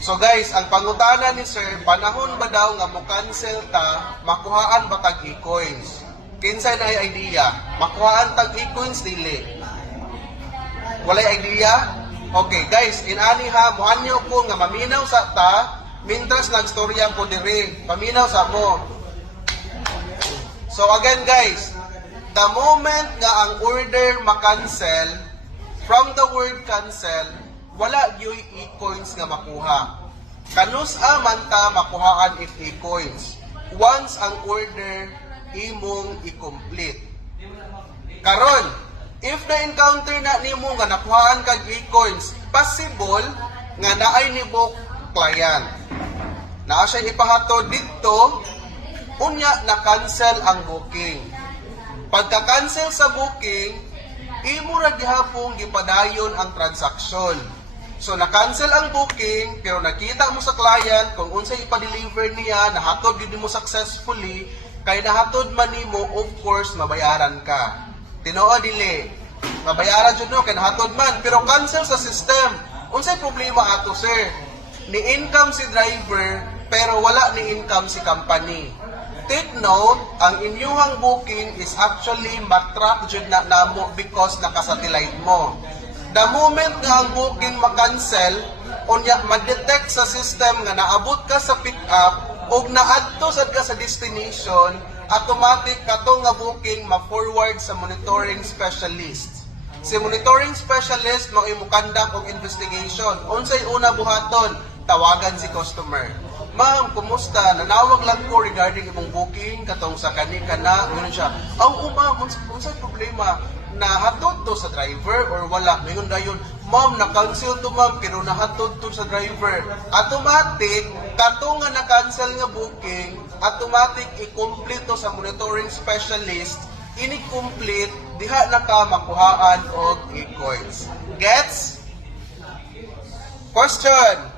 So guys, ang pangutana ni sir, panahon ba daw nga mo cancel ta, makuhaan ba tag e-coins? Kinsay na idea? Makuhaan tag e-coins dili? Walay idea? Okay guys, inani ha, muanyo ko nga maminaw sa ta, mintras nagstorya ko diri, paminaw sa mo. So again guys, the moment nga ang order ma-cancel, from the word cancel, wala gyud e-coins nga makuha. Kanus-a man ta makuhaan if e-coins once ang order imong i-complete. Karon, if na-encounter na nimo nga nakuhaan kag e-coins, possible nga naay nibok client. Naa siya ipahatod dito, unya na-cancel ang booking. Pagka-cancel sa booking, imo ra gihapon gipadayon ang transaksyon. So na-cancel ang booking, pero nakita mo sa client kung unsay ipa-deliver niya, nahatod gyud mo successfully, kay nahatod man nimo, of course mabayaran ka. Tinuod dili, mabayaran jud no kay nahatod man, pero cancel sa system. Unsay problema ato sir? Ni income si driver, pero wala ni income si company. Take note, ang inyong booking is actually matrack jud na namo because nakasatellite mo. The moment nga ang booking ma-cancel, unya ma-detect sa system nga naabot ka sa pick-up o naadto sad ka sa destination, automatic kato nga booking ma-forward sa monitoring specialist. Si monitoring specialist mag-imukandak og investigation. Unsay una buhaton? Tawagan si customer. Ma'am, kumusta? Nanawag lang ko regarding imong booking katong sa kanika na. Ganun siya. Ma'am, unsay problema? Nahatod to sa driver or wala? Ngayon dayon, ma'am, na-cancel to ma'am, pero nahatod to sa driver. Automatic, kato nga na-cancel nga booking, automatic i-complete to sa monitoring specialist, ini-complete, diha na ka makuhaan og e-coins. Gets? Question?